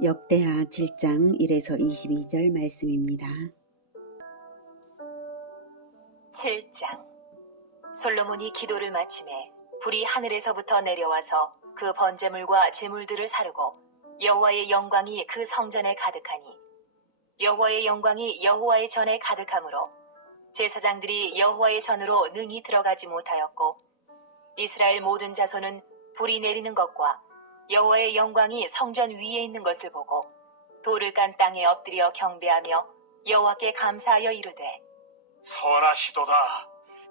역대하 7장 1에서 22절 말씀입니다. 7장. 솔로몬이 기도를 마치매 불이 하늘에서부터 내려와서 그 번제물과 제물들을 사르고 여호와의 영광이 그 성전에 가득하니 여호와의 영광이 여호와의 전에 가득하므로 제사장들이 여호와의 전으로 능히 들어가지 못하였고 이스라엘 모든 자손은 불이 내리는 것과 여호와의 영광이 성전 위에 있는 것을 보고 돌을 깐 땅에 엎드려 경배하며 여호와께 감사하여 이르되 선하시도다.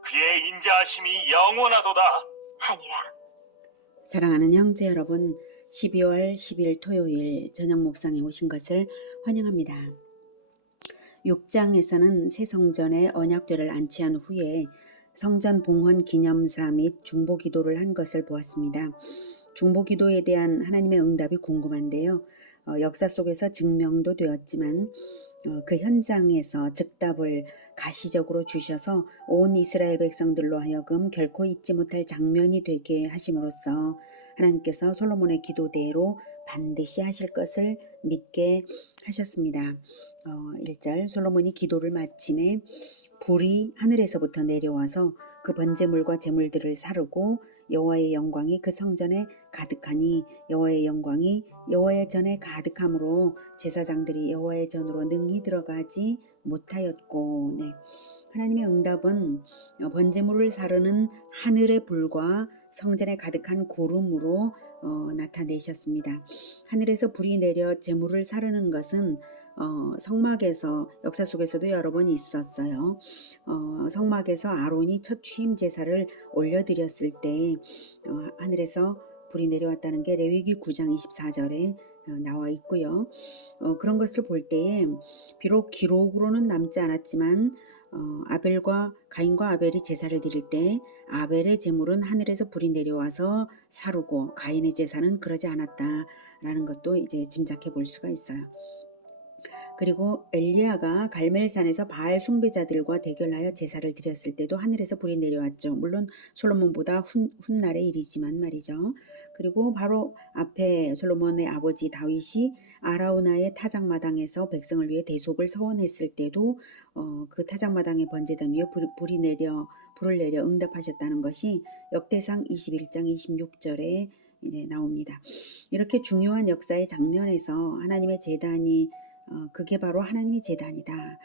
그의 인자하심이 영원하도다. 하니라. 사랑하는 형제 여러분, 12월 10일 토요일 저녁 목상에 오신 것을 환영합니다. 6장에서는 새 성전의 언약궤를 안치한 후에 성전 봉헌 기념사 및 중보기도를 한 것을 보았습니다. 중보기도에 대한 하나님의 응답이 궁금한데요. 역사 속에서 증명도 되었지만 그 현장에서 즉답을 가시적으로 주셔서 온 이스라엘 백성들로 하여금 결코 잊지 못할 장면이 되게 하심으로써 하나님께서 솔로몬의 기도대로 반드시 하실 것을 믿게 하셨습니다. 1절 솔로몬이 기도를 마치매 불이 하늘에서부터 내려와서 그 번제물과 제물들을 사르고 여호와의 영광이 그 성전에 가득하니 여호와의 영광이 여호와의 전에 가득함으로 제사장들이 여호와의 전으로 능히 들어가지 못하였고, 네. 하나님의 응답은 번제물을 사르는 하늘의 불과 성전에 가득한 구름으로 나타내셨습니다. 하늘에서 불이 내려 제물을 사르는 것은 성막에서 역사 속에서도 여러 번 있었어요. 성막에서 아론이 첫 취임 제사를 올려드렸을 때 하늘에서 불이 내려왔다는 게 레위기 9장 24절에 나와 있고요. 그런 것을 볼 때에 비록 기록으로는 남지 않았지만 가인과 아벨이 제사를 드릴 때 아벨의 제물은 하늘에서 불이 내려와서 사르고 가인의 제사는 그러지 않았다라는 것도 이제 짐작해 볼 수가 있어요. 그리고 엘리야가 갈멜산에서 바알 숭배자들과 대결하여 제사를 드렸을 때도 하늘에서 불이 내려왔죠. 물론 솔로몬보다 훗날의 일이지만 말이죠. 그리고 바로 앞에 솔로몬의 아버지 다윗이 아라우나의 타작마당에서 백성을 위해 대속을 서원했을 때도 그 타작마당의 번제단 위에 불을 내려 응답하셨다는 것이 역대상 21장 26절에 나옵니다. 이렇게 중요한 역사의 장면에서 하나님의 제단이 그게 바로 하나님의 제단이다.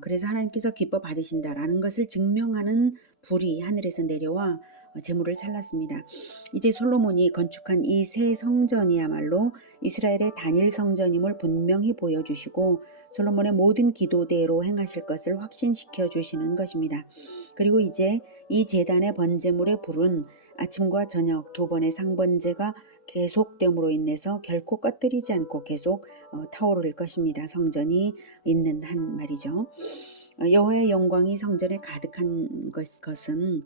그래서 하나님께서 기뻐 받으신다라는 것을 증명하는 불이 하늘에서 내려와 제물을 살랐습니다. 이제 솔로몬이 건축한 이 새 성전이야말로 이스라엘의 단일 성전임을 분명히 보여주시고 솔로몬의 모든 기도대로 행하실 것을 확신시켜 주시는 것입니다. 그리고 이제 이 제단의 번제물의 불은 아침과 저녁 두 번의 상번제가 계속됨으로 인해서 결코 꺼뜨리지 않고 계속 타오를 것입니다. 성전이 있는 한 말이죠. 여호와의 영광이 성전에 가득한 것은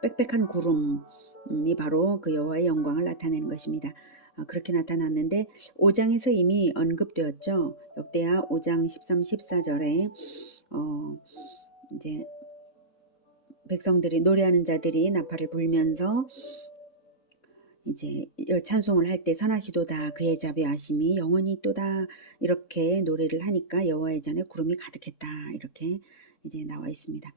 빽빽한 구름이 바로 그 여호와의 영광을 나타내는 것입니다. 그렇게 나타났는데 5장에서 이미 언급되었죠. 역대하 5장 13, 14절에 이제 백성들이 노래하는 자들이 나팔을 불면서 이제 찬송을 할 때 선하시도다 그의 자비하심이 영원히 있도다 이렇게 노래를 하니까 여호와의 전에 구름이 가득했다 이렇게 이제 나와 있습니다.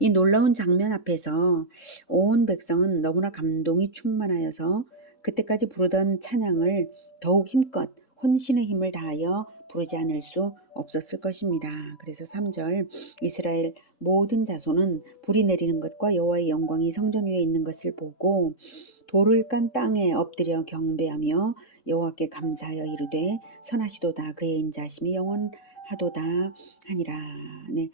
이 놀라운 장면 앞에서 온 백성은 너무나 감동이 충만하여서 그때까지 부르던 찬양을 더욱 힘껏 혼신의 힘을 다하여 부르지 않을 수 없었을 것입니다. 그래서 3절 이스라엘 모든 자손은 불이 내리는 것과 여호와의 영광이 성전 위에 있는 것을 보고 돌을 깐 땅에 엎드려 경배하며 여호와께 감사하여 이르되 선하시도다 그의 인자하심이 영원하도다 하니라. 네,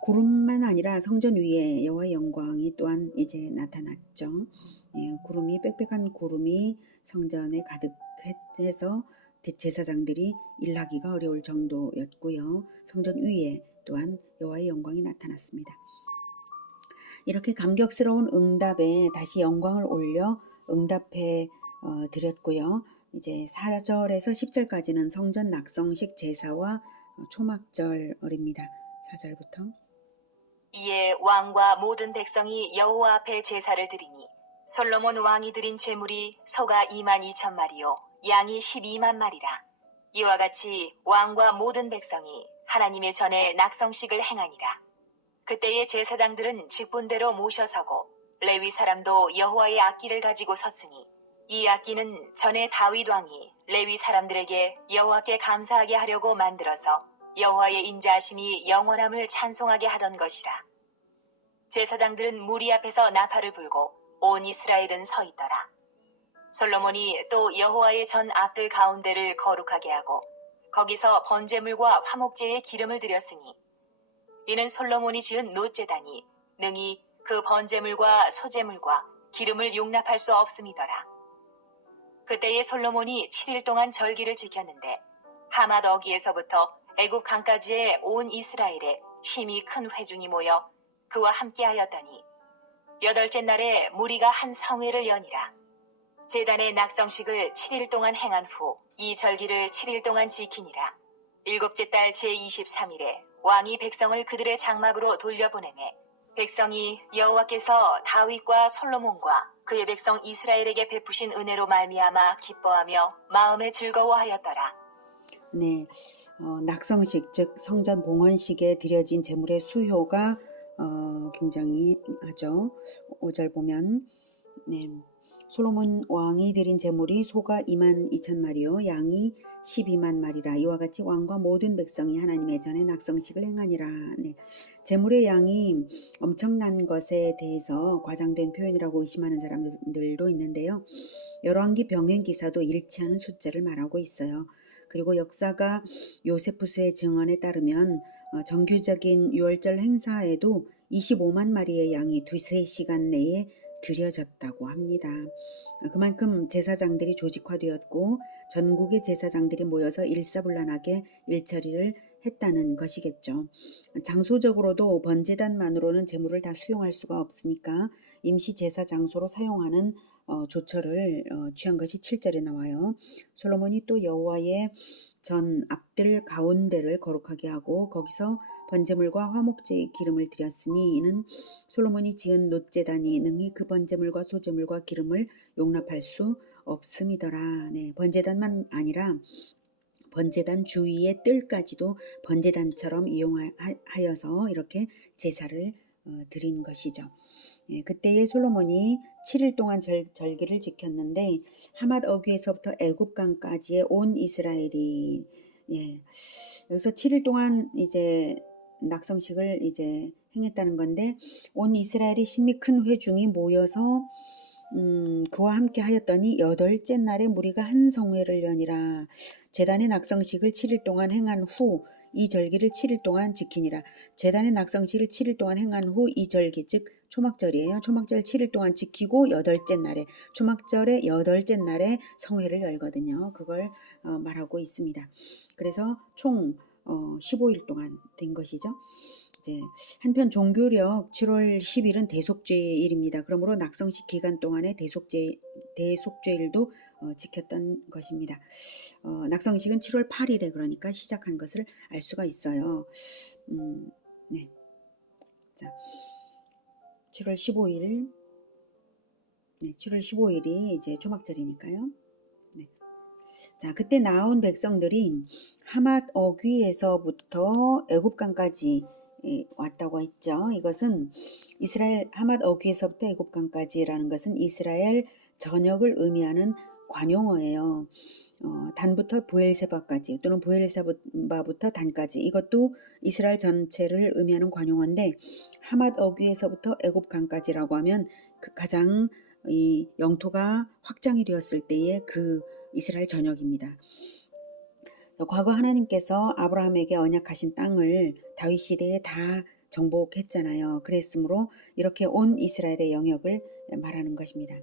구름만 아니라 성전 위에 여호와의 영광이 또한 이제 나타났죠. 구름이 빽빽한 구름이 성전에 가득해서 제사장들이 일하기가 어려울 정도였고요. 성전 위에 또한 여호와의 영광이 나타났습니다. 이렇게 감격스러운 응답에 다시 영광을 올려 응답해 드렸고요. 이제 4절에서 10절까지는 성전 낙성식 제사와 초막절입니다. 4절부터 이에 왕과 모든 백성이 여호와 앞에 제사를 드리니 솔로몬 왕이 드린 제물이 소가 22,000마리요 양이 12만 마리라. 이와 같이 왕과 모든 백성이 하나님의 전에 낙성식을 행하니라. 그때의 제사장들은 직분대로 모셔서고 레위 사람도 여호와의 악기를 가지고 섰으니 이 악기는 전에 다윗 왕이 레위 사람들에게 여호와께 감사하게 하려고 만들어서 여호와의 인자하심이 영원함을 찬송하게 하던 것이라. 제사장들은 무리 앞에서 나팔을 불고 온 이스라엘은 서 있더라. 솔로몬이 또 여호와의 전 앞들 가운데를 거룩하게 하고 거기서 번제물과 화목제의 기름을 드렸으니 이는 솔로몬이 지은 놋제단이 능히 그 번제물과 소제물과 기름을 용납할 수 없음이더라. 그때에 솔로몬이 7일 동안 절기를 지켰는데 하맛 어기에서부터 애굽 강까지의 온 이스라엘에 힘이 큰 회중이 모여 그와 함께하였더니 여덟째 날에 무리가 한 성회를 여니라. 제단의 낙성식을 7일 동안 행한 후 이 절기를 7일 동안 지키니라. 일곱째 달 제23일에 왕이 백성을 그들의 장막으로 돌려보내매 백성이 여호와께서 다윗과 솔로몬과 그의 백성 이스라엘에게 베푸신 은혜로 말미암아 기뻐하며 마음에 즐거워하였더라. 네, 낙성식 즉 성전 봉헌식에 드려진 제물의 수효가 굉장히 하죠. 5절 보면 네, 솔로몬 왕이 드린 제물이 소가 22,000마리요 양이 12만 마리라. 이와 같이 왕과 모든 백성이 하나님의 전에 낙성식을 행하니라. 네, 제물의 양이 엄청난 것에 대해서 과장된 표현이라고 의심하는 사람들도 있는데요. 열왕기 병행 기사도 일치하는 숫자를 말하고 있어요. 그리고 역사가 요세푸스의 증언에 따르면 정규적인 유월절 행사에도 25만 마리의 양이 2-3시간 내에 드려졌다고 합니다. 그만큼 제사장들이 조직화되었고 전국의 제사장들이 모여서 일사불란하게 일처리를 했다는 것이겠죠. 장소적으로도 번제단만으로는 제물을 다 수용할 수가 없으니까 임시 제사 장소로 사용하는 조처를 취한 것이 7절에 나와요. 솔로몬이 또 여호와의 전 앞들 가운데를 거룩하게 하고 거기서 번제물과 화목제의 기름을 드렸으니 이는 솔로몬이 지은 놋제단이 능히 그 번제물과 소제물과 기름을 용납할 수 없음이더라. 네, 번제단만 아니라 번제단 주위의 뜰까지도 번제단처럼 이용하여서 이렇게 제사를 드린 것이죠. 예, 그때의 솔로몬이 7일 동안 절기를 지켰는데 하맛 어귀에서부터 애굽강까지의 온 이스라엘이 여기서 7일 동안 이제 낙성식을 이제 행했다는 건데 온 이스라엘이 힘이 큰 회중이 모여서 그와 함께 하였더니 여덟째 날에 무리가 한 성회를 여니라. 제단의 낙성식을 7일 동안 행한 후 이 절기를 7일 동안 지키니라. 제단의 낙성식을 7일 동안 행한 후 이 절기 즉 초막절이에요. 초막절 7일 동안 지키고 여덟째 날에 초막절의 여덟째 날에 성회를 열거든요. 그걸 말하고 있습니다. 그래서 총 15일 동안 된 것이죠. 이제 한편 종교력 7월 10일은 대속죄일입니다. 그러므로 낙성식 기간 동안에 대속죄일도 지켰던 것입니다. 낙성식은 7월 8일에 그러니까 시작한 것을 알 수가 있어요. 네. 자, 7월 15일, 네, 7월 15일이 이제 초막절이니까요. 네. 자, 그때 나온 백성들이 하맛 어귀에서부터 애굽강까지 왔다고 했죠. 이것은 이스라엘 하맛 어귀에서부터 애굽강까지라는 것은 이스라엘 전역을 의미하는 관용어예요. 단부터 부엘세바까지 또는 부엘세바부터 단까지 이것도 이스라엘 전체를 의미하는 관용어인데 하맛 어귀에서부터 애굽강까지라고 하면 그 가장 이 영토가 확장이 되었을 때의 그 이스라엘 전역입니다. 과거 하나님께서 아브라함에게 언약하신 땅을 다윗 시대에 다 정복했잖아요. 그랬으므로 이렇게 온 이스라엘의 영역을 말하는 것입니다.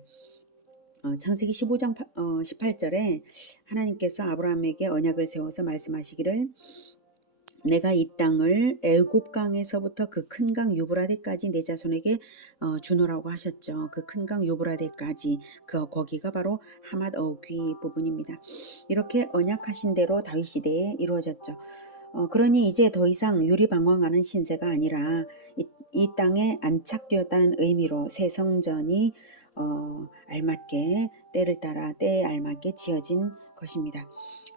창세기 15장 18절에 하나님께서 아브라함에게 언약을 세워서 말씀하시기를 내가 이 땅을 애굽강에서부터 그 큰 강 유브라데까지 내 자손에게 주노라고 하셨죠. 그 큰 강 유브라데까지 거기가 바로 하맛 어귀 부분입니다. 이렇게 언약하신 대로 다윗 시대에 이루어졌죠. 그러니 이제 더 이상 유리방황하는 신세가 아니라 이 땅에 안착되었다는 의미로 새 성전이 알맞게 때를 따라 때에 알맞게 지어진 것입니다.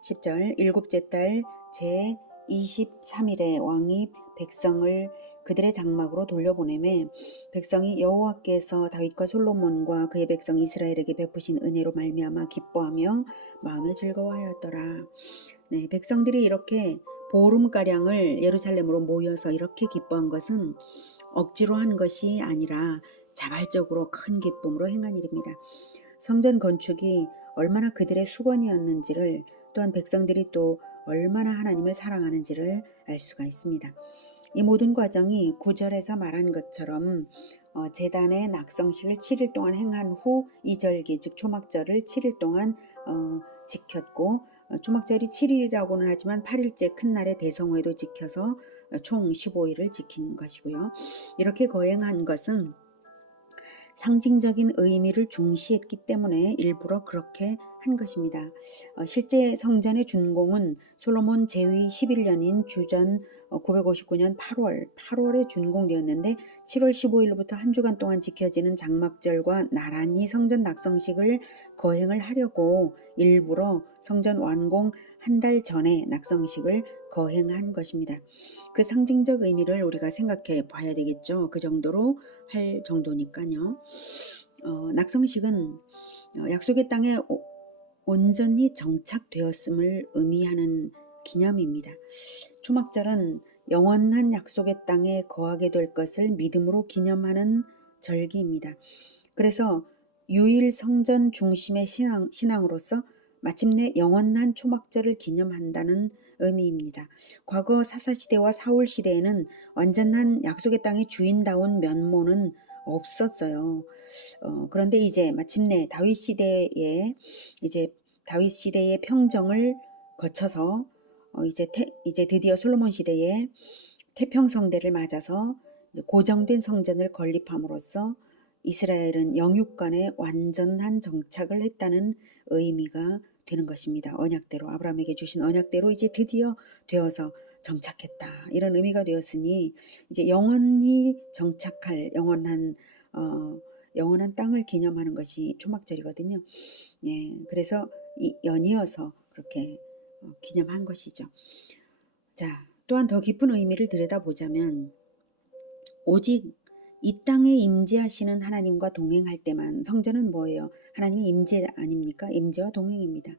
10절 일곱째 달 제 23일에 왕이 백성을 그들의 장막으로 돌려보내매 백성이 여호와께서 다윗과 솔로몬과 그의 백성 이스라엘에게 베푸신 은혜로 말미암아 기뻐하며 마음에 즐거워하였더라. 네, 백성들이 이렇게 보름가량을 예루살렘으로 모여서 이렇게 기뻐한 것은 억지로 한 것이 아니라 자발적으로 큰 기쁨으로 행한 일입니다. 성전 건축이 얼마나 그들의 수건이었는지를, 또한 백성들이 또 얼마나 하나님을 사랑하는지를 알 수가 있습니다. 이 모든 과정이 9절에서 말한 것처럼 제단의 낙성식을 7일 동안 행한 후 이절기 즉 초막절을 7일 동안 지켰고, 초막절이 7일이라고는 하지만 8일째 큰 날의 대성회도 지켜서 총 15일을 지킨 것이고요. 이렇게 거행한 것은 상징적인 의미를 중시했기 때문에 일부러 그렇게 한 것입니다. 실제 성전의 준공은 솔로몬 제위 11년인 주전 959년 8월에 준공되었는데 7월 15일부터 한 주간 동안 지켜지는 장막절과 나란히 성전 낙성식을 거행을 하려고 일부러 성전 완공 한 달 전에 낙성식을 거행한 것입니다. 그 상징적 의미를 우리가 생각해 봐야 되겠죠. 그 정도로 할 정도니까요. 낙성식은 약속의 땅에 온전히 정착되었음을 의미하는 기념입니다. 초막절은 영원한 약속의 땅에 거하게 될 것을 믿음으로 기념하는 절기입니다. 그래서 유일 성전 중심의 신앙으로서 마침내 영원한 초막절을 기념한다는 의미입니다. 과거 사사시대와 사울시대에는 완전한 약속의 땅의 주인다운 면모는 없었어요. 그런데 이제 마침내 다윗 시대의 평정을 거쳐서 이제 드디어 솔로몬 시대의 태평성대를 맞아서 고정된 성전을 건립함으로써 이스라엘은 영육간에 완전한 정착을 했다는 의미가 되는 것입니다. 언약대로, 아브라함에게 주신 언약대로 이제 드디어 되어서 정착했다, 이런 의미가 되었으니 이제 영원히 정착할 영원한 땅을 기념하는 것이 초막절이거든요. 예, 그래서 연이어서 그렇게 기념한 것이죠. 자, 또한 더 깊은 의미를 들여다보자면 오직 이 땅에 임재하시는 하나님과 동행할 때만, 성전은 뭐예요? 하나님의 임재 아닙니까? 임재와 동행입니다.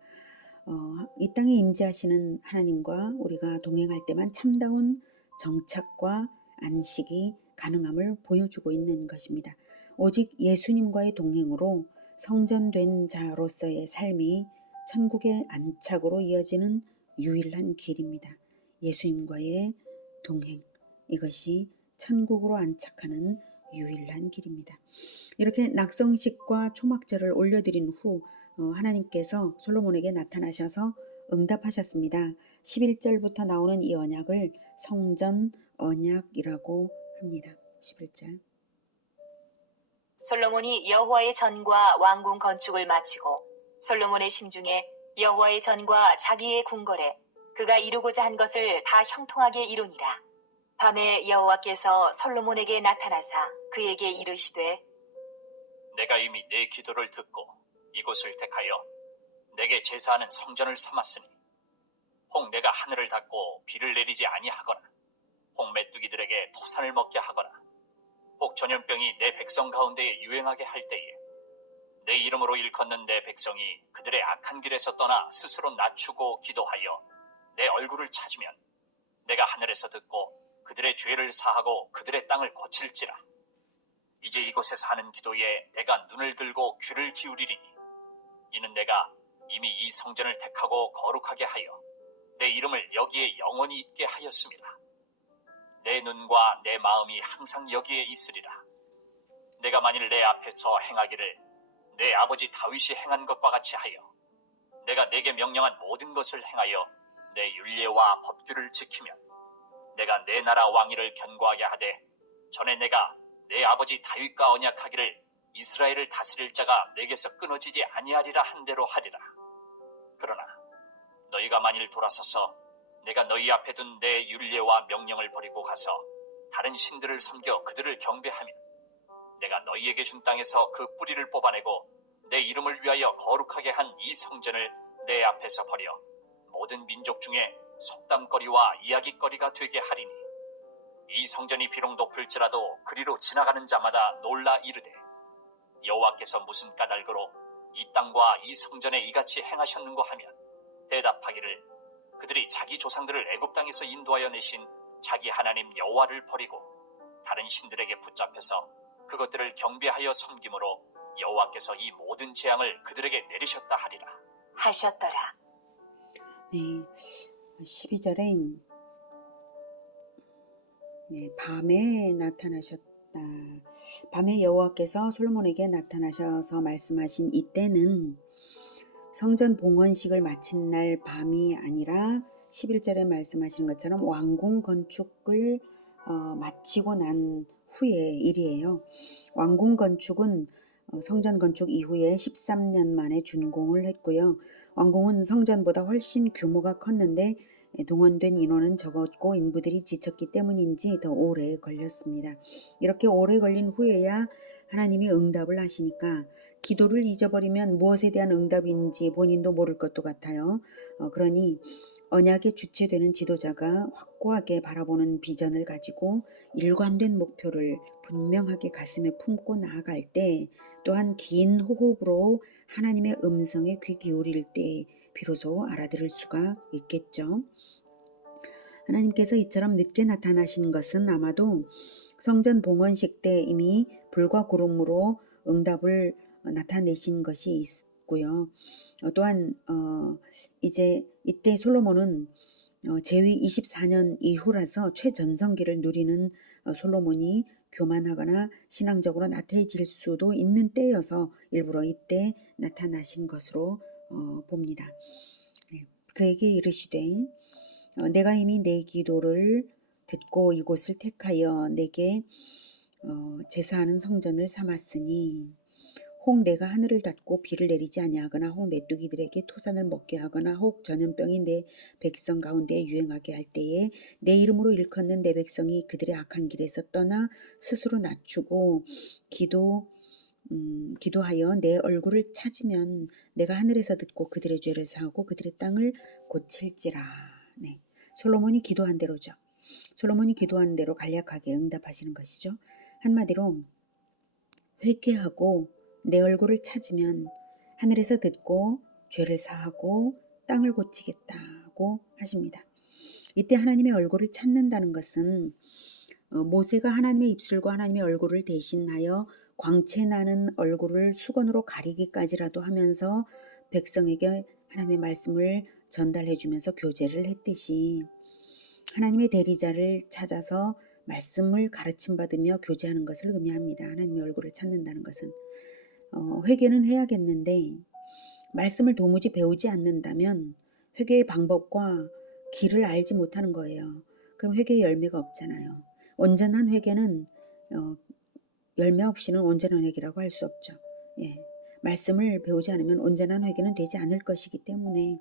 이 땅에 임재하시는 하나님과 우리가 동행할 때만 참다운 정착과 안식이 가능함을 보여주고 있는 것입니다. 오직 예수님과의 동행으로 성전된 자로서의 삶이 천국의 안착으로 이어지는 유일한 길입니다. 예수님과의 동행, 이것이 천국으로 안착하는 유일한 길입니다. 이렇게 낙성식과 초막절을 올려드린 후 하나님께서 솔로몬에게 나타나셔서 응답하셨습니다. 11절부터 나오는 이 언약을 성전 언약이라고 합니다. 11절. 솔로몬이 여호와의 전과 왕궁 건축을 마치고 솔로몬의 심중에 여호와의 전과 자기의 궁궐에 그가 이루고자 한 것을 다 형통하게 이루니라. 밤에 여호와께서 솔로몬에게 나타나사 그에게 이르시되 내가 이미 내 기도를 듣고 이곳을 택하여 내게 제사하는 성전을 삼았으니 혹 내가 하늘을 닫고 비를 내리지 아니하거나 혹 메뚜기들에게 토산을 먹게 하거나 혹 전염병이 내 백성 가운데에 유행하게 할 때에 내 이름으로 일컫는 내 백성이 그들의 악한 길에서 떠나 스스로 낮추고 기도하여 내 얼굴을 찾으면 내가 하늘에서 듣고 그들의 죄를 사하고 그들의 땅을 고칠지라. 이제 이곳에서 하는 기도에 내가 눈을 들고 귀를 기울이리니 이는 내가 이미 이 성전을 택하고 거룩하게 하여 내 이름을 여기에 영원히 있게 하였습니다. 내 눈과 내 마음이 항상 여기에 있으리라. 내가 만일 내 앞에서 행하기를 내 아버지 다윗이 행한 것과 같이 하여 내가 내게 명령한 모든 것을 행하여 내 율례와 법규를 지키면 내가 내 나라 왕위를 견고하게 하되 전에 내가 내 아버지 다윗과 언약하기를 이스라엘을 다스릴 자가 내게서 끊어지지 아니하리라 한 대로 하리라. 그러나 너희가 만일 돌아서서 내가 너희 앞에 둔 내 율례와 명령을 버리고 가서 다른 신들을 섬겨 그들을 경배하면 내가 너희에게 준 땅에서 그 뿌리를 뽑아내고 내 이름을 위하여 거룩하게 한 이 성전을 내 앞에서 버려 모든 민족 중에 속담거리와 이야깃거리가 되게 하리니 이 성전이 비록 높을지라도 그리로 지나가는 자마다 놀라 이르되 여호와께서 무슨 까닭으로 이 땅과 이 성전에 이같이 행하셨는고 하면 대답하기를 그들이 자기 조상들을 애굽 땅에서 인도하여 내신 자기 하나님 여호와를 버리고 다른 신들에게 붙잡혀서 그것들을 경배하여 섬김으로 여호와께서 이 모든 재앙을 그들에게 내리셨다 하리라. 하셨더라. 네, 12절에 밤에 나타나셨다. 밤에 여호와께서 솔로몬에게 나타나셔서 말씀하신 이때는 성전 봉헌식을 마친 날 밤이 아니라 11절에 말씀하신 것처럼 왕궁 건축을 마치고 난 후의 일이에요. 왕궁 건축은 성전 건축 이후에 13년 만에 준공을 했고요. 왕궁은 성전보다 훨씬 규모가 컸는데 동원된 인원은 적었고 인부들이 지쳤기 때문인지 더 오래 걸렸습니다. 이렇게 오래 걸린 후에야 하나님이 응답을 하시니까 기도를 잊어버리면 무엇에 대한 응답인지 본인도 모를 것도 같아요. 그러니 언약의 주체되는 지도자가 확고하게 바라보는 비전을 가지고 일관된 목표를 분명하게 가슴에 품고 나아갈 때, 또한 긴 호흡으로 하나님의 음성에 귀 기울일 때 비로소 알아들을 수가 있겠죠. 하나님께서 이처럼 늦게 나타나신 것은 아마도 성전 봉헌식 때 이미 불과 구름으로 응답을 나타내신 것이 있고요. 또한 이제 이때 솔로몬은 제위 24년 이후라서 최전성기를 누리는 솔로몬이 교만하거나 신앙적으로 나태해질 수도 있는 때여서 일부러 이때 나타나신 것으로 봅니다. 그에게 이르시되 내가 이미 내 기도를 듣고 이곳을 택하여 내게 제사하는 성전을 삼았으니 혹 내가 하늘을 닫고 비를 내리지 아니하거나 혹 메뚜기들에게 토산을 먹게 하거나 혹 전염병이 내 백성 가운데 유행하게 할 때에 내 이름으로 일컫는 내 백성이 그들의 악한 길에서 떠나 스스로 낮추고 기도하여 내 얼굴을 찾으면 내가 하늘에서 듣고 그들의 죄를 사하고 그들의 땅을 고칠지라. 네, 솔로몬이 기도한 대로죠. 솔로몬이 기도한 대로 간략하게 응답하시는 것이죠. 한마디로 회개하고 내 얼굴을 찾으면 하늘에서 듣고 죄를 사하고 땅을 고치겠다고 하십니다. 이때 하나님의 얼굴을 찾는다는 것은 모세가 하나님의 입술과 하나님의 얼굴을 대신하여 광채나는 얼굴을 수건으로 가리기까지라도 하면서 백성에게 하나님의 말씀을 전달해 주면서 교제를 했듯이 하나님의 대리자를 찾아서 말씀을 가르침 받으며 교제하는 것을 의미합니다. 하나님의 얼굴을 찾는다는 것은 회개는 해야겠는데 말씀을 도무지 배우지 않는다면 회개의 방법과 길을 알지 못하는 거예요. 그럼 회개의 열매가 없잖아요. 온전한 회개는 열매 없이는 온전한 회개라고 할 수 없죠. 말씀을 배우지 않으면 온전한 회개는 되지 않을 것이기 때문에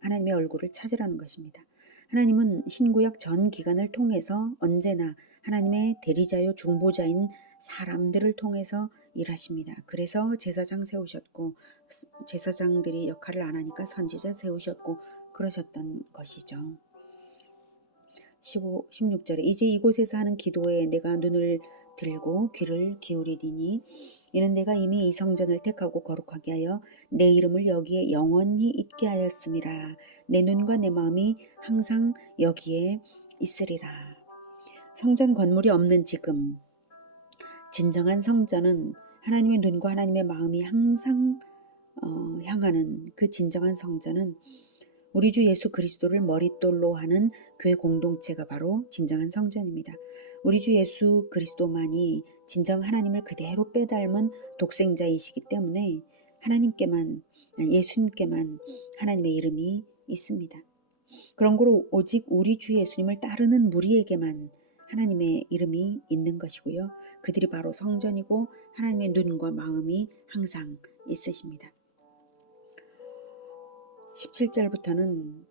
하나님의 얼굴을 찾으라는 것입니다. 하나님은 신구약 전 기간을 통해서 언제나 하나님의 대리자요 중보자인 사람들을 통해서 일하십니다. 그래서 제사장 세우셨고 제사장들이 역할을 안 하니까 선지자 세우셨고 그러셨던 것이죠. 16절에 이제 이곳에서 하는 기도에 내가 눈을 들고 귀를 기울이리니 이는 내가 이미 이 성전을 택하고 거룩하게 하여 내 이름을 여기에 영원히 있게 하였음이라. 내 눈과 내 마음이 항상 여기에 있으리라. 성전 건물이 없는 지금 진정한 성전은 하나님의 눈과 하나님의 마음이 항상 향하는 그 진정한 성전은 우리 주 예수 그리스도를 머릿돌로 하는 교회 공동체가 바로 진정한 성전입니다. 우리 주 예수 그리스도만이 진정 하나님을 그대로 빼닮은 독생자이시기 때문에 예수님께만 하나님의 이름이 있습니다. 그런 거로 오직 우리 주 예수님을 따르는 무리에게만 하나님의 이름이 있는 것이고요. 그들이 바로 성전이고 하나님의 눈과 마음이 항상 있으십니다. 17절부터는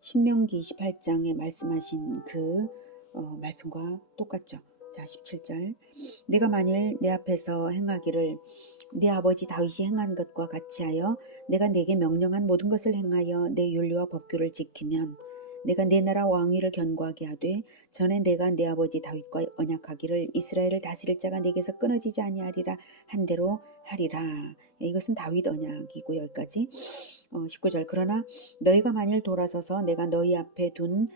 신명기 28장에 말씀하신 그 말씀과 똑같죠. 자, 17절 내가 만일 내 앞에서 행하기를 네 아버지 다윗이 행한 것과 같이 하여 내가 내게 명령한 모든 것을 행하여 내 윤리와 법규를 지키면 내가 내 나라 왕위를 견고하게 하되 전에 내가 내 아버지 다윗과 언약하기를 이스라엘을 다스릴 자가 내게서 끊어지지 아니하리라 한 대로 하리라. 이것은 다윗 언약이고 여기까지 19절 그러나 너희가 만일 돌아서서 내가 너희 앞에 둔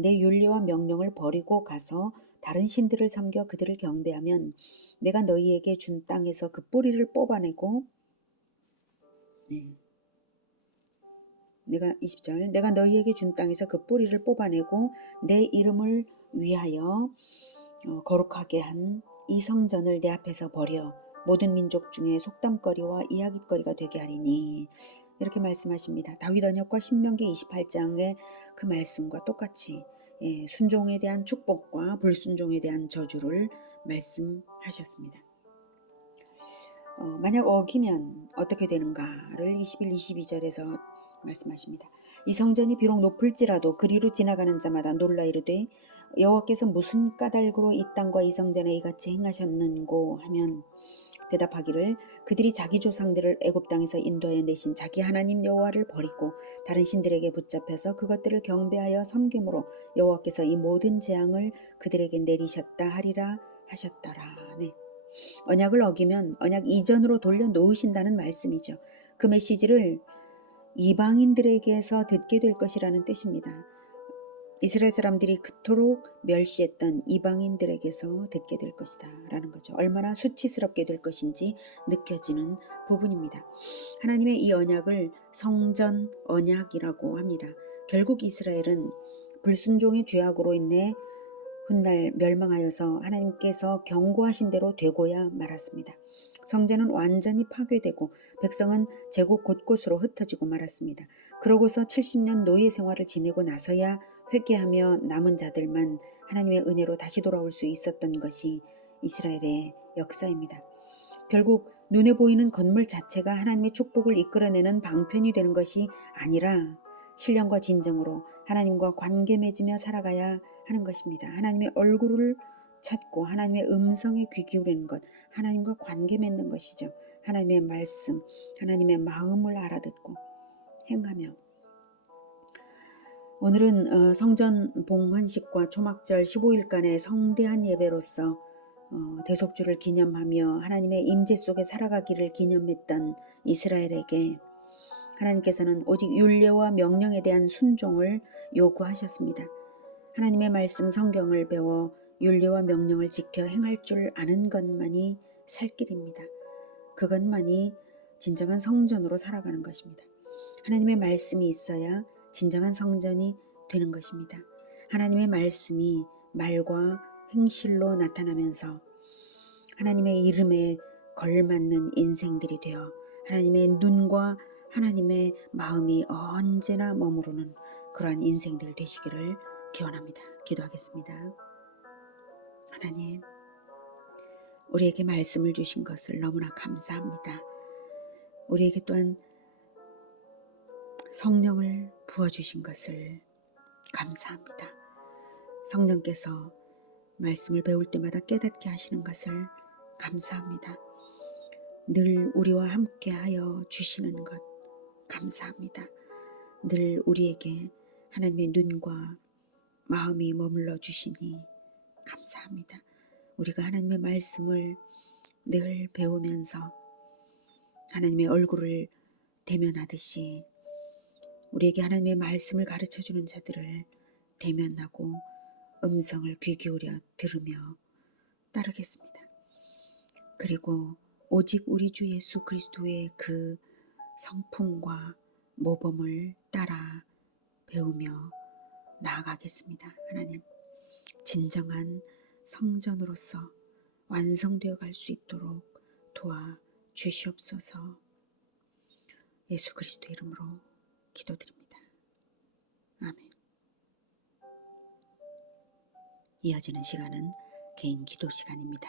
내 윤리와 명령을 버리고 가서 다른 신들을 섬겨 그들을 경배하면 내가 너희에게 준 땅에서 그 뿌리를 뽑아내고 내가 20절 내가 너희에게 준 땅에서 그 뿌리를 뽑아내고 내 이름을 위하여 거룩하게 한 이 성전을 내 앞에서 버려 모든 민족 중에 속담거리와 이야깃거리가 되게 하리니 이렇게 말씀하십니다. 다윗 언약과 신명기 28장의 그 말씀과 똑같이 순종에 대한 축복과 불순종에 대한 저주를 말씀하셨습니다. 만약 어기면 어떻게 되는가를 21, 22절에서 말씀하십니다. 이 성전이 비록 높을지라도 그리로 지나가는 자마다 놀라 이르되 여호와께서 무슨 까닭으로 이 땅과 이 성전에 이같이 행하셨는고 하면 대답하기를 그들이 자기 조상들을 애굽 땅에서 인도하여 내신 자기 하나님 여호와를 버리고 다른 신들에게 붙잡혀서 그것들을 경배하여 섬김으로 여호와께서 이 모든 재앙을 그들에게 내리셨다 하리라 하셨더라. 네. 언약을 어기면 언약 이전으로 돌려놓으신다는 말씀이죠. 그 메시지를 이방인들에게서 듣게 될 것이라는 뜻입니다. 이스라엘 사람들이 그토록 멸시했던 이방인들에게서 듣게 될 것이다 라는 거죠. 얼마나 수치스럽게 될 것인지 느껴지는 부분입니다. 하나님의 이 언약을 성전 언약이라고 합니다. 결국 이스라엘은 불순종의 죄악으로 인해 훗날 멸망하여서 하나님께서 경고하신 대로 되고야 말았습니다. 성전은 완전히 파괴되고 백성은 제국 곳곳으로 흩어지고 말았습니다. 그러고서 70년 노예 생활을 지내고 나서야 회개하며 남은 자들만 하나님의 은혜로 다시 돌아올 수 있었던 것이 이스라엘의 역사입니다. 결국 눈에 보이는 건물 자체가 하나님의 축복을 이끌어내는 방편이 되는 것이 아니라 신령과 진정으로 하나님과 관계 맺으며 살아가야 하는 것입니다. 하나님의 얼굴을 찾고 하나님의 음성에 귀 기울이는 것, 하나님과 관계 맺는 것이죠. 하나님의 말씀, 하나님의 마음을 알아듣고 행하며 오늘은 성전 봉헌식과 초막절 15일간의 성대한 예배로서 대속주를 기념하며 하나님의 임재 속에 살아가기를 기념했던 이스라엘에게 하나님께서는 오직 율례와 명령에 대한 순종을 요구하셨습니다. 하나님의 말씀 성경을 배워 율례와 명령을 지켜 행할 줄 아는 것만이 살 길입니다. 그것만이 진정한 성전으로 살아가는 것입니다. 하나님의 말씀이 있어야 진정한 성전이 되는 것입니다. 하나님의 말씀이 말과 행실로 나타나면서 하나님의 이름에 걸맞는 인생들이 되어 하나님의 눈과 하나님의 마음이 언제나 머무르는 그러한 인생들 되시기를 기원합니다. 기도하겠습니다. 하나님, 우리에게 말씀을 주신 것을 너무나 감사합니다. 우리에게 또한 성령을 부어주신 것을 감사합니다. 성령께서 말씀을 배울 때마다 깨닫게 하시는 것을 감사합니다. 늘 우리와 함께하여 주시는 것 감사합니다. 늘 우리에게 하나님의 눈과 마음이 머물러 주시니 감사합니다. 우리가 하나님의 말씀을 늘 배우면서 하나님의 얼굴을 대면하듯이 우리에게 하나님의 말씀을 가르쳐주는 자들을 대면하고 음성을 귀 기울여 들으며 따르겠습니다. 그리고 오직 우리 주 예수 그리스도의 그 성품과 모범을 따라 배우며 나아가겠습니다. 하나님, 진정한 성전으로서 완성되어 갈 수 있도록 도와 주시옵소서. 예수 그리스도 이름으로 기도드립니다. 아멘. 이어지는 시간은 개인 기도 시간입니다.